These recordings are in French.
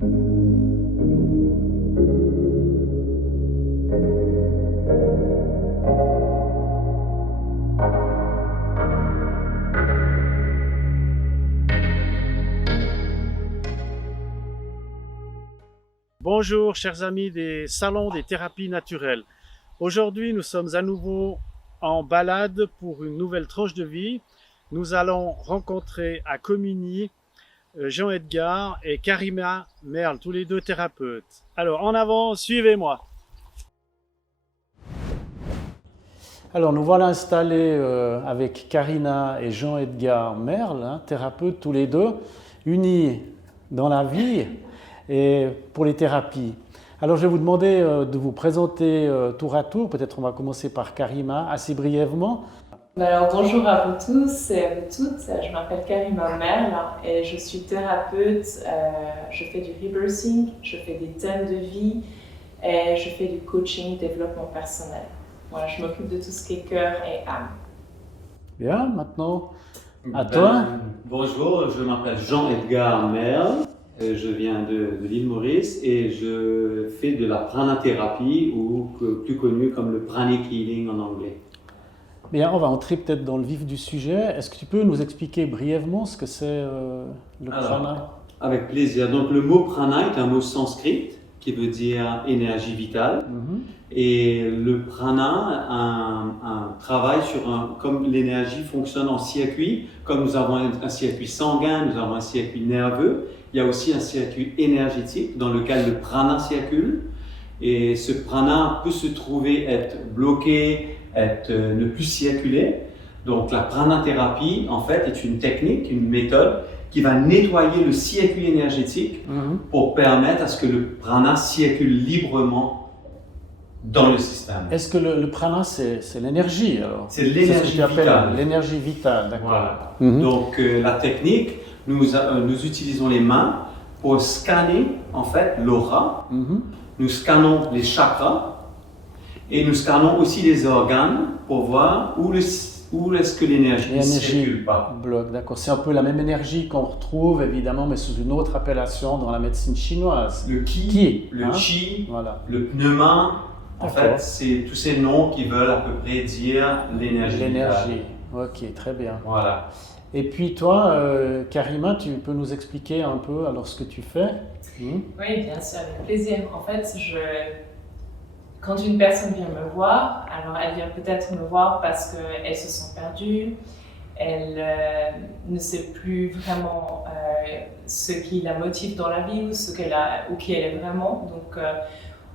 Bonjour chers amis des salons des thérapies naturelles. Aujourd'hui nous sommes à nouveau en balade pour une nouvelle tranche de vie. Nous allons rencontrer à Comigny Jean-Edgar et Karima Merle, tous les deux thérapeutes. Alors en avant, suivez-moi. Alors nous voilà installés avec Karina et Jean-Edgar Merle, thérapeutes tous les deux, unis dans la vie et pour les thérapies. Alors je vais vous demander de vous présenter tour à tour. Peut-être on va commencer par Karima, assez brièvement. Alors bonjour à vous tous et à vous toutes, je m'appelle Karima Merle et je suis thérapeute, je fais du rebirthing, je fais des thèmes de vie et je fais du coaching, développement personnel. Voilà, je m'occupe de tout ce qui est cœur et âme. Bien, maintenant à toi. Bonjour, je m'appelle Jean-Edgar Merle. Je viens de l'île Maurice et je fais de la pranathérapie ou plus connu comme le pranic healing en anglais. Bien, on va entrer peut-être dans le vif du sujet. Est-ce que tu peux nous expliquer brièvement ce que c'est le prana? Avec plaisir. Donc le mot prana est un mot sanskrit qui veut dire énergie vitale. Et le prana un travail sur comme l'énergie fonctionne en circuit, comme nous avons un circuit sanguin, nous avons un circuit nerveux, il y a aussi un circuit énergétique dans lequel le prana circule. Et ce prana peut se trouver être bloqué, ne plus circuler. Donc la pranathérapie en fait est une technique, une méthode qui va nettoyer le circuit énergétique pour permettre à ce que le prana circule librement dans le système. Est-ce que le prana c'est l'énergie alors? C'est l'énergie vitale. L'énergie vitale, d'accord. Voilà. Donc la technique, nous utilisons les mains pour scanner en fait l'aura. Nous scannons les chakras et nous scannons aussi les organes pour voir où est-ce que l'énergie ne circule pas. Bloque, d'accord. C'est un peu la même énergie qu'on retrouve évidemment, mais sous une autre appellation dans la médecine chinoise. Le qi, le chi, voilà. Le pneuma. En fait, c'est tous ces noms qui veulent à peu près dire l'énergie. L'énergie, ok, très bien. Voilà. Et puis toi, Karima, tu peux nous expliquer un peu alors ce que tu fais? Oui, bien sûr, avec plaisir. En fait, quand une personne vient me voir, alors elle vient peut-être me voir parce qu'elle se sent perdue, elle ne sait plus vraiment ce qui la motive dans la vie ou qui elle est vraiment. Donc,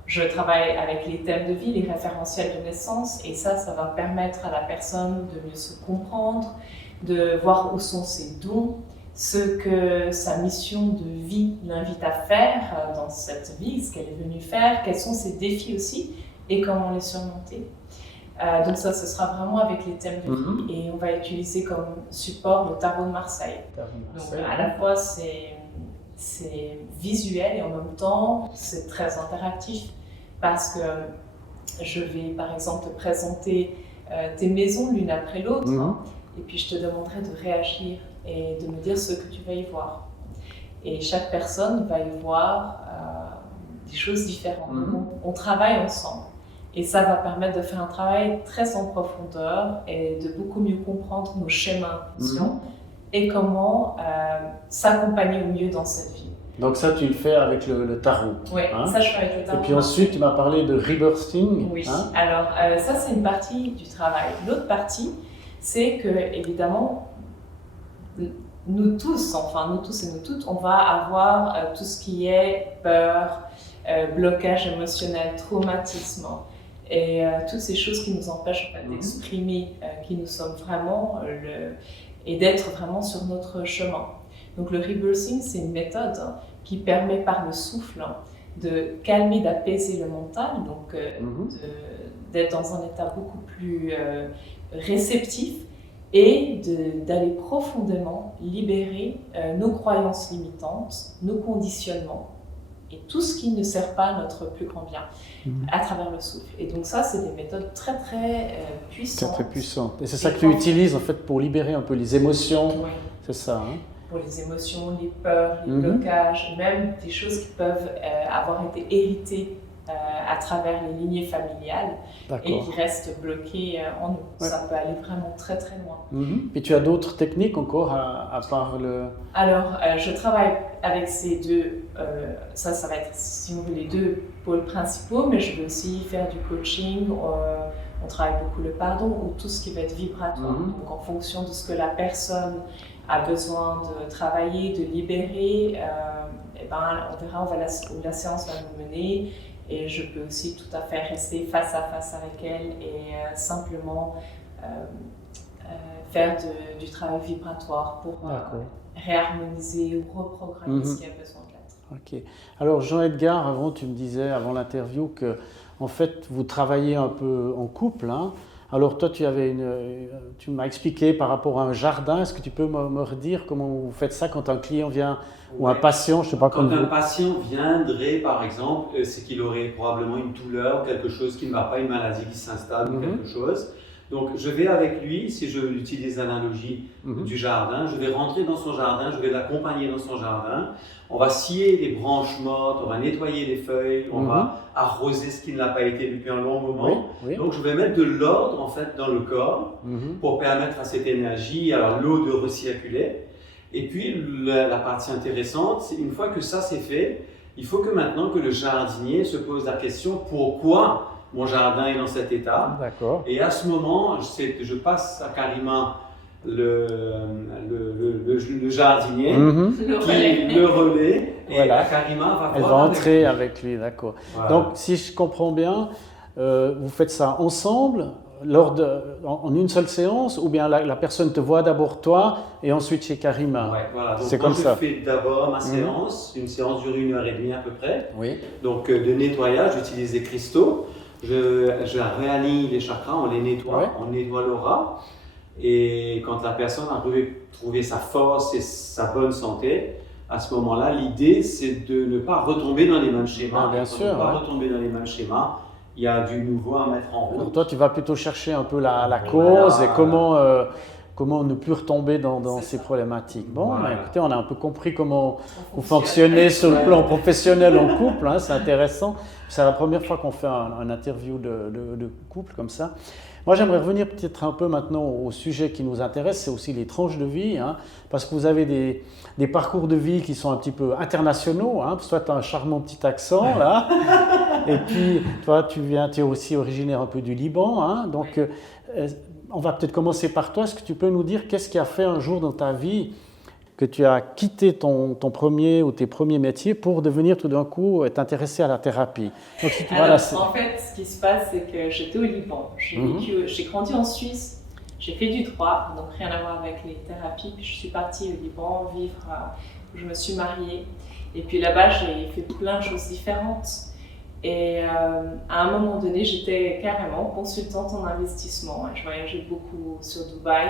je travaille avec les thèmes de vie, les référentiels de naissance, et ça va permettre à la personne de mieux se comprendre, de voir où sont ses dons, ce que sa mission de vie l'invite à faire dans cette vie, ce qu'elle est venue faire, quels sont ses défis aussi, et comment les surmonter. Donc ça, ce sera vraiment avec les thèmes de vie, et on va utiliser comme support le tarot de Marseille. Donc à la fois, c'est visuel et en même temps, c'est très interactif parce que je vais par exemple te présenter tes maisons l'une après l'autre et puis je te demanderai de réagir et de me dire ce que tu vas y voir. Et chaque personne va y voir des choses différentes. Donc on travaille ensemble et ça va permettre de faire un travail très en profondeur et de beaucoup mieux comprendre nos schémas et comment s'accompagner au mieux dans cette vie. Donc ça, tu le fais avec le tarot. Oui, ça je fais avec le tarot. Et puis ensuite, tu m'as parlé de rebirthing. Oui, alors ça c'est une partie du travail. L'autre partie, c'est que évidemment, nous tous et nous toutes, on va avoir tout ce qui est peur, blocage émotionnel, traumatisme et toutes ces choses qui nous empêchent en fait, d'exprimer qui nous sommes vraiment et d'être vraiment sur notre chemin. Donc le rebirthing, c'est une méthode qui permet par le souffle de calmer, d'apaiser le mental, donc d'être dans un état beaucoup plus réceptif et d'aller profondément libérer nos croyances limitantes, nos conditionnements et tout ce qui ne sert pas à notre plus grand bien à travers le souffle. Et donc ça, c'est des méthodes très très puissantes. Très très puissantes. Et c'est ça que tu utilises en fait pour libérer un peu les émotions, c'est ça pour les émotions, les peurs, les blocages, même des choses qui peuvent avoir été héritées à travers les lignées familiales et qui restent bloquées en nous. Ouais. Ça peut aller vraiment très très loin. Et tu as d'autres techniques encore à part le... Alors, je travaille avec ces deux, ça va être, si vous voulez, les deux pôles principaux, mais je vais aussi faire du coaching. On travaille beaucoup le pardon ou tout ce qui va être vibratoire. Donc, en fonction de ce que la personne a besoin de travailler, de libérer, on verra où la séance va nous mener. Et je peux aussi tout à fait rester face à face avec elle et simplement faire du travail vibratoire pour réharmoniser ou reprogrammer ce qui a besoin de l'être. Ok. Alors Jean-Edgar, tu me disais avant l'interview que en fait vous travaillez un peu en couple. Hein. Alors toi, tu m'as expliqué par rapport à un jardin. Est-ce que tu peux me redire comment vous faites ça quand un client vient ou un patient, je sais pas comment. Quand un patient viendrait, par exemple, c'est qu'il aurait probablement une douleur, quelque chose qui ne va pas, une maladie qui s'installe ou quelque chose. Donc je vais avec lui, si je utilise l'analogie du jardin, je vais rentrer dans son jardin, je vais l'accompagner dans son jardin. On va scier les branches mortes, on va nettoyer les feuilles, on va arroser ce qui ne l'a pas été depuis un long moment. Donc je vais mettre de l'ordre en fait dans le corps pour permettre à cette énergie, alors l'eau de recirculer. Et puis la partie intéressante, c'est une fois que ça c'est fait, il faut que maintenant que le jardinier se pose la question pourquoi mon jardin est dans cet état. D'accord. Et à ce moment, je passe à Karima le jardinier, le relais, et Karima va Elle va entrer avec lui, d'accord. Voilà. Donc si je comprends bien, vous faites ça ensemble en une seule séance, ou bien la personne te voit d'abord toi et ensuite chez Karima. Ouais, voilà. Donc c'est comme ça. Je fais d'abord ma séance, une séance dure 1h30 à peu près. Oui. Donc de nettoyage, j'utilise des cristaux. Je réaligne les chakras, on les nettoie, on nettoie l'aura. Et quand la personne a trouvé sa force et sa bonne santé, à ce moment-là, l'idée c'est de ne pas retomber dans les mêmes schémas. Bien sûr. Ne pas retomber dans les mêmes schémas. Il y a du nouveau à mettre en route. Donc toi, tu vas plutôt chercher un peu la cause et comment ne plus retomber dans ces problématiques. Bon, écoutez, on a un peu compris comment vous fonctionnez sur le plan professionnel en couple, hein, c'est intéressant. C'est la première fois qu'on fait un interview de couple comme ça. Moi, j'aimerais revenir peut-être un peu maintenant au sujet qui nous intéresse, c'est aussi les tranches de vie, hein, parce que vous avez des parcours de vie qui sont un petit peu internationaux, hein, parce que toi, tu as un charmant petit accent, là, et puis toi, tu es aussi originaire un peu du Liban, hein, donc on va peut-être commencer par toi. Est-ce que tu peux nous dire qu'est-ce qui a fait un jour dans ta vie que tu as quitté ton premier ou tes premiers métiers pour devenir tout d'un coup t'intéresser à la thérapie? Donc, en fait, ce qui se passe, c'est que j'étais au Liban. J'ai grandi en Suisse, j'ai fait du droit, donc rien à voir avec les thérapies. Puis je suis partie au Liban vivre, où je me suis mariée. Et puis là-bas, j'ai fait plein de choses différentes. Et à un moment donné, j'étais carrément consultante en investissement. Je voyageais beaucoup sur Dubaï.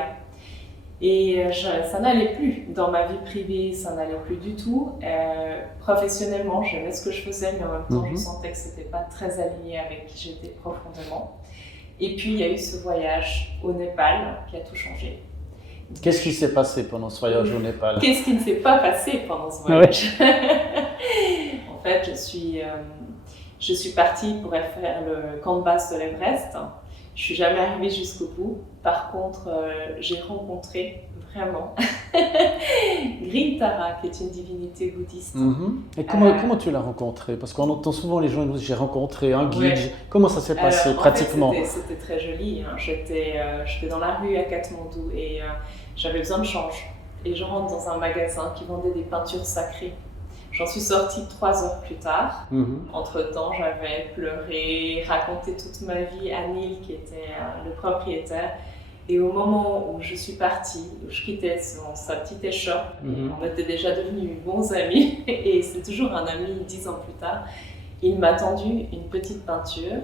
Et ça n'allait plus dans ma vie privée, ça n'allait plus du tout. Professionnellement, j'aimais ce que je faisais, mais en même temps, je sentais que ce n'était pas très aligné avec qui j'étais profondément. Et puis, il y a eu ce voyage au Népal qui a tout changé. Qu'est-ce qui s'est passé pendant ce voyage au Népal? Qu'est-ce qui ne s'est pas passé pendant ce voyage? En fait, je suis partie pour faire le camp de base de l'Everest. Je suis jamais arrivée jusqu'au bout. Par contre, j'ai rencontré vraiment Green Tara, qui est une divinité bouddhiste. Et comment tu l'as rencontré? Parce qu'on entend souvent les gens nous dire j'ai rencontré un guide. Comment ça s'est passé pratiquement? En fait, c'était très joli. Hein. J'étais dans la rue à Katmandou et j'avais besoin de change. Et je rentre dans un magasin qui vendait des peintures sacrées. J'en suis sortie 3 heures plus tard. Entre-temps, j'avais pleuré, raconté toute ma vie à Neil, qui était le propriétaire. Et au moment où je suis partie, où je quittais sa petite échoppe, on était déjà devenus bons amis. Et c'est toujours un ami 10 ans plus tard. Il m'a tendu une petite peinture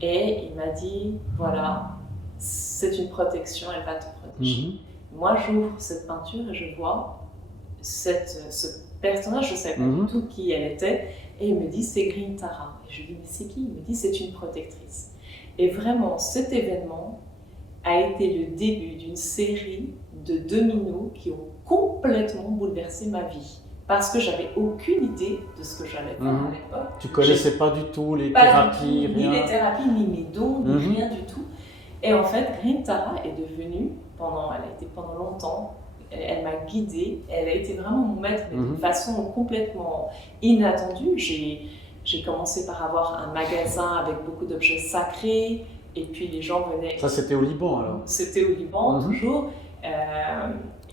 et il m'a dit, voilà, c'est une protection, elle va te protéger. Moi, j'ouvre cette peinture et je vois ce personnage, je ne savais pas du tout qui elle était, et il me dit c'est Green Tara. Et je lui dis mais c'est qui? Il me dit c'est une protectrice. Et vraiment cet événement a été le début d'une série de dominos qui ont complètement bouleversé ma vie. Parce que j'avais aucune idée de ce que j'allais faire à l'époque. Tu connaissais pas du tout les Pas thérapies, du tout, rien. ni les thérapies, ni mes dons, ni rien du tout. Et en fait, Green Tara est devenue, elle a été pendant longtemps, elle m'a guidée, elle a été vraiment mon maître, mais d'une façon complètement inattendue. J'ai commencé par avoir un magasin avec beaucoup d'objets sacrés, et puis les gens venaient... Ça, c'était au Liban, alors? C'était au Liban, toujours.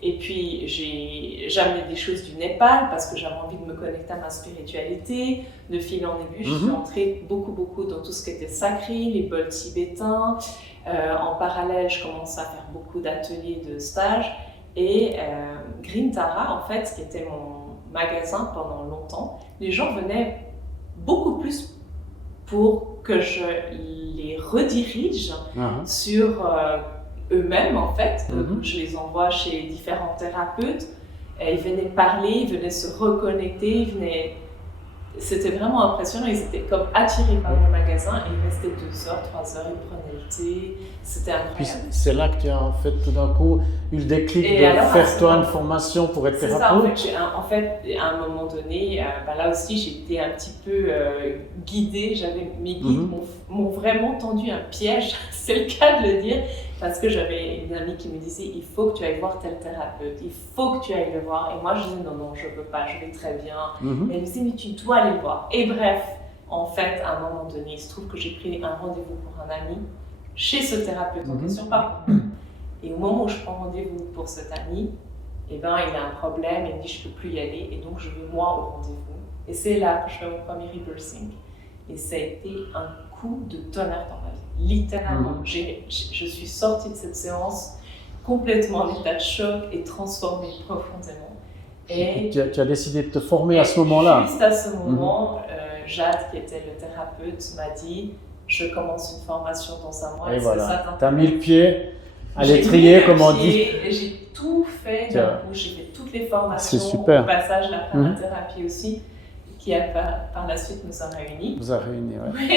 Et puis j'ai amené des choses du Népal parce que j'avais envie de me connecter à ma spiritualité. De fil en aiguille, je suis entrée beaucoup dans tout ce qui était sacré, les bols tibétains. En parallèle, je commençais à faire beaucoup d'ateliers, de stages. Et Green Tara, en fait, qui était mon magasin pendant longtemps, les gens venaient beaucoup plus pour que je les redirige sur eux-mêmes, en fait. Je les envoie chez différents thérapeutes. Ils venaient parler, ils venaient se reconnecter, C'était vraiment impressionnant. Ils étaient comme attirés par mon magasin et ils restaient 2 heures, 3 heures, ils prenaient le thé. C'était incroyable. Puis c'est là que tu as en fait tout d'un coup eu le déclic de faire toi une formation pour être thérapeute. C'est ça, en fait, à un moment donné, là aussi, j'étais un petit peu guidée. Mes guides m'ont vraiment tendu un piège, c'est le cas de le dire, parce que j'avais une amie qui me disait « il faut que tu ailles voir tel thérapeute, il faut que tu ailles le voir ». Et moi, je disais « non, je ne peux pas, je vais très bien ». Et elle me disait « mais tu dois aller le voir ». Et bref, en fait, à un moment donné, il se trouve que j'ai pris un rendez-vous pour un ami chez ce thérapeute en question, pas. Et au moment où je prends rendez-vous pour cet ami, eh ben, il a un problème, il me dit je ne peux plus y aller, et donc je vais moi au rendez-vous. Et c'est là que je fais mon premier rebirthing. Et ça a été un coup de tonnerre dans ma vie, littéralement. Je suis sortie de cette séance complètement en état de choc et transformée profondément. Et tu as décidé de te former à ce moment-là. Juste à ce moment, Jade, qui était le thérapeute, m'a dit je commence une formation dans un mois. Et voilà, tu as mis le pied à l'étrier, comme on dit. J'ai tout fait d'un coup, j'ai fait toutes les formations. C'est super. Au passage, la pranathérapie aussi, qui a par la suite nous a réunis. Vous a réunis, oui.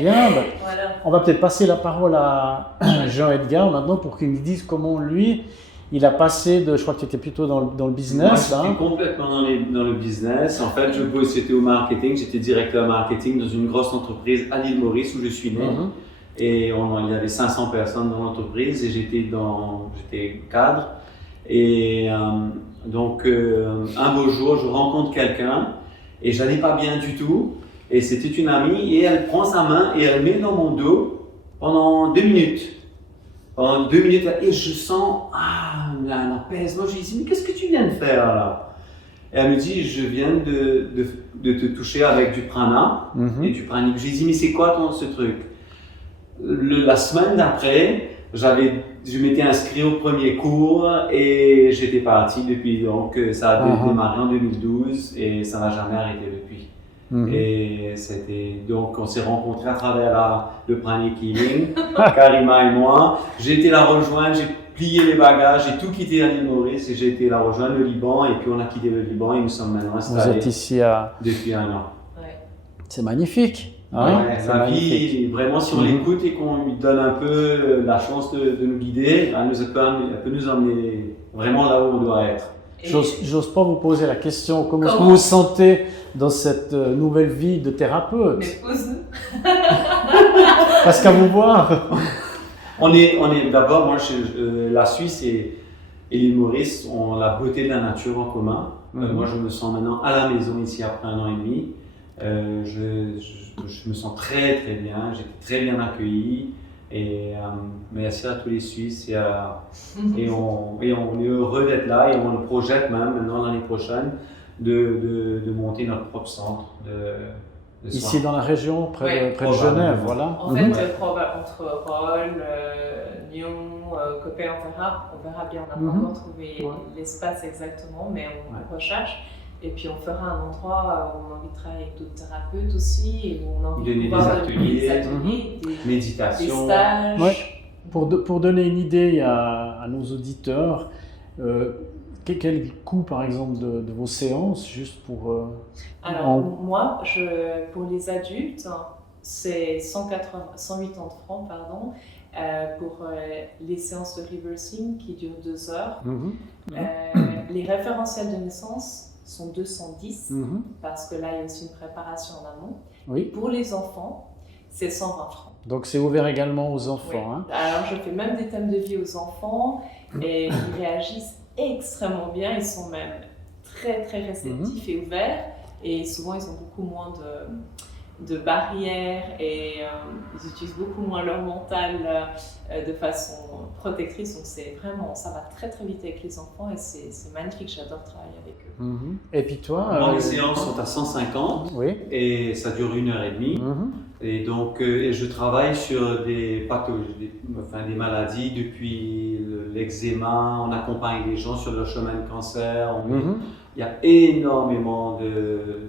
Bien, voilà. On va peut-être passer la parole à Jean-Edgar maintenant pour qu'il nous dise comment lui, il a passé de, je crois que tu étais plutôt dans le business. Moi, j'étais complètement dans le business. En fait, j'étais au marketing, j'étais directeur marketing dans une grosse entreprise à l'île Maurice où je suis né. Et il y avait 500 personnes dans l'entreprise et j'étais cadre. Et donc, un beau jour, je rencontre quelqu'un et je n'allais pas bien du tout. Et c'était une amie et elle prend sa main et elle met dans mon dos pendant 2 minutes. Pendant 2 minutes et je sens un apaisement. Je lui dis mais qu'est-ce que tu viens de faire là? Et elle me dit je viens de te toucher avec du prana et du pranique. Je lui dis mais c'est quoi ce truc? La semaine d'après, je m'étais inscrit au premier cours et j'étais parti depuis. Donc ça a démarré en 2012 et ça n'a jamais arrêté depuis. Et donc on s'est rencontrés à travers le pranic healing, Karima et moi. J'ai été la rejoindre, j'ai plié les bagages, j'ai tout quitté à l'île Maurice et j'ai été la rejoindre le Liban et puis on a quitté le Liban et nous sommes maintenant installés. Vous êtes ici depuis 1 an. Ouais. C'est magnifique. La vie, vraiment, si on l'écoute et qu'on lui donne un peu la chance de nous guider, elle peut nous emmener vraiment là où on doit être. J'ose pas vous poser la question, comment est-ce que vous vous sentez dans cette nouvelle vie de thérapeute? Mais pose-nous. Parce qu'à vous voir. On est d'abord, moi, la Suisse et l'île Maurice ont la beauté de la nature en commun. Moi, je me sens maintenant à la maison ici après 1 an et demi. Je me sens très très bien, j'ai été très bien accueilli et merci à tous les Suisses et on est heureux d'être là et on le projette même maintenant l'année prochaine de monter notre propre centre de soins. Ici dans la région, près de Genève, voilà. En fait, entre Rolles, Lyon, Coppet, on verra bien, on n'a pas encore trouvé l'espace exactement, mais on recherche. Et puis on fera un endroit où on a envie de travailler avec d'autres thérapeutes aussi, et où on a envie de voir des ateliers, des méditation, des stages. Ouais. Pour donner une idée à nos auditeurs, quel est le coût par exemple de vos séances, juste pour... Alors moi, pour les adultes, c'est 180 francs, pardon, pour les séances de reversing qui durent 2 heures. Mhm. Les référentiels de naissance sont 210 Mhm. parce que là, il y a aussi une préparation en amont. Oui. Pour les enfants, c'est 120 francs. Donc c'est ouvert également aux Oui. enfants. Hein. Alors, je fais même des thèmes de vie aux enfants et ils réagissent extrêmement bien. Ils sont même très, très réceptifs et ouverts. Et souvent, ils ont beaucoup moins de barrières et ils utilisent beaucoup moins leur mental de façon protectrice. Donc, c'est vraiment, ça va très, très vite avec les enfants et c'est magnifique. J'adore travailler avec eux. Mhm. Et puis toi Moi, les séances sont à 150 Oui. et ça dure 1h30. Mhm. Et donc, et je travaille sur des pathologies, des maladies depuis l'eczéma. On accompagne les gens sur leur chemin de cancer. Il y a énormément de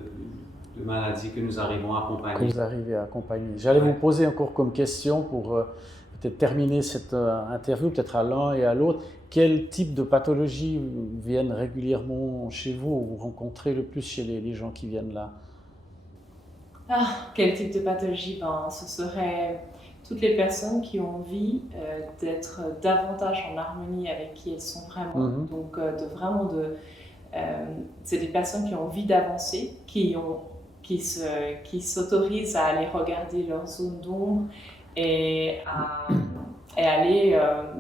maladies que nous arrivons à accompagner. Que vous arrivez à accompagner. J'allais vous poser encore comme question pour peut-être terminer cette interview, peut-être à l'un et à l'autre. Quel type de pathologies viennent régulièrement chez vous ou vous rencontrez le plus chez les gens qui viennent là? Quel type de pathologie? Ce serait toutes les personnes qui ont envie d'être davantage en harmonie avec qui elles sont vraiment. Donc, c'est des personnes qui ont envie d'avancer, qui s'autorisent à aller regarder leur zone d'ombre et aller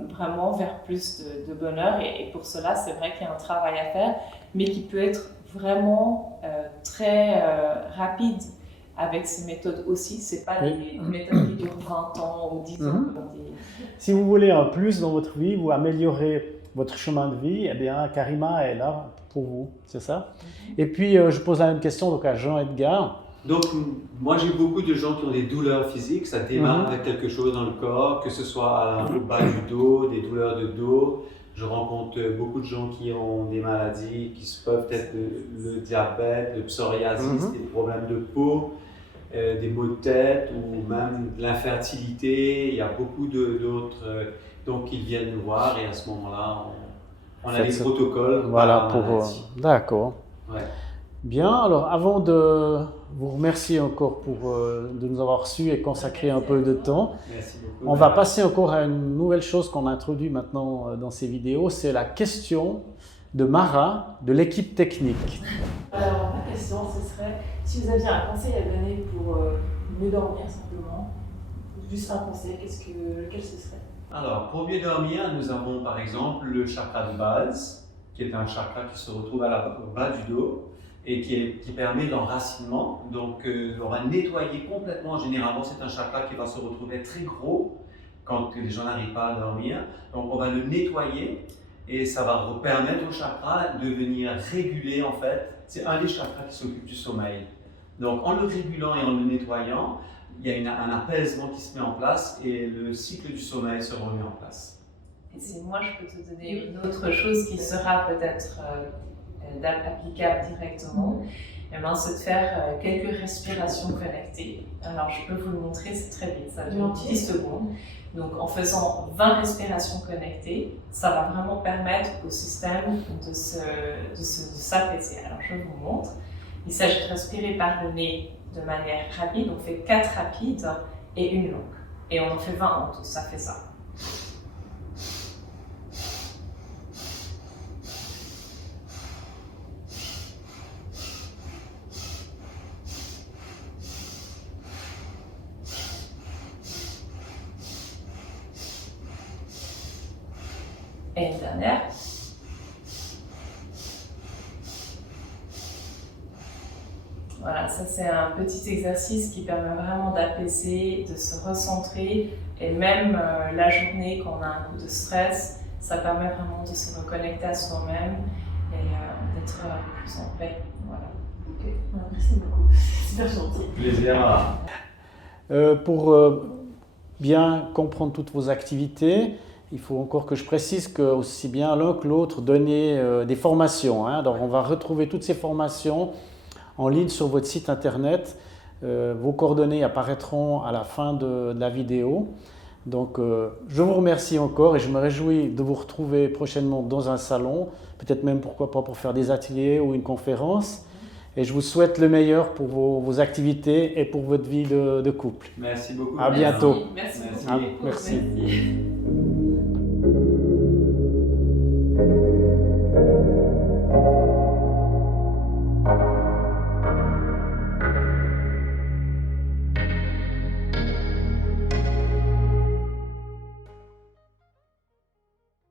vraiment vers plus de bonheur. Et pour cela, c'est vrai qu'il y a un travail à faire, mais qui peut être vraiment très rapide. Avec ces méthodes aussi, ce n'est pas des méthodes qui durent 20 ans ou 10 ans. Si vous voulez un plus dans votre vie, vous améliorez votre chemin de vie, eh bien Karima est là pour vous, c'est ça? Et puis je pose la même question donc à Jean-Edgar. Donc moi j'ai beaucoup de gens qui ont des douleurs physiques, ça démarre avec quelque chose dans le corps, que ce soit au bas du dos, des douleurs de dos. Je rencontre beaucoup de gens qui ont des maladies qui peuvent être le diabète, le psoriasis, des problèmes de peau, des maux de tête ou même de l'infertilité. Il y a beaucoup d'autres, donc ils viennent nous voir et à ce moment-là, on a des protocoles. Voilà, d'accord. Ouais. Bien, alors avant de vous remercier encore de nous avoir reçus et consacrer un peu de temps, merci beaucoup. On va passer encore à une nouvelle chose qu'on introduit maintenant dans ces vidéos, c'est la question de Mara de l'équipe technique. Alors ma question ce serait, si vous aviez un conseil à donner pour mieux dormir simplement, juste un conseil, lequel ce serait? Alors pour mieux dormir, nous avons par exemple le chakra de base, qui est un chakra qui se retrouve au bas du dos et qui permet l'enracinement. Donc on va nettoyer complètement. Généralement c'est un chakra qui va se retrouver très gros quand les gens n'arrivent pas à dormir. Donc on va le nettoyer et ça va permettre au chakra de venir réguler en fait. C'est un des chakras qui s'occupe du sommeil. Donc en le régulant et en le nettoyant, il y a un apaisement qui se met en place et le cycle du sommeil se remet en place. Et si moi je peux te donner une autre chose qui sera peut-être applicable directement, c'est de faire quelques respirations connectées. Alors je peux vous le montrer, c'est très vite, ça dure 10 secondes. Donc en faisant 20 respirations connectées, ça va vraiment permettre au système de s'apaiser. Alors je vous montre. Il s'agit de respirer par le nez de manière rapide. On fait 4 rapides et une longue. Et on en fait 20 en tout, ça fait ça. Et une dernière. Voilà, ça c'est un petit exercice qui permet vraiment d'apaiser, de se recentrer et même la journée quand on a un coup de stress, ça permet vraiment de se reconnecter à soi-même et d'être plus en paix. Voilà. Ok, merci beaucoup, super gentil. Plaisir. Pour bien comprendre toutes vos activités, il faut encore que je précise que aussi bien l'un que l'autre donnez des formations. Alors on va retrouver toutes ces formations en ligne sur votre site internet. Vos coordonnées apparaîtront à la fin de la vidéo. Donc je vous remercie encore et je me réjouis de vous retrouver prochainement dans un salon, peut-être même pourquoi pas pour faire des ateliers ou une conférence. Et je vous souhaite le meilleur pour vos activités et pour votre vie de couple. Merci beaucoup. À bientôt. Merci. Merci. Ah, merci. Merci.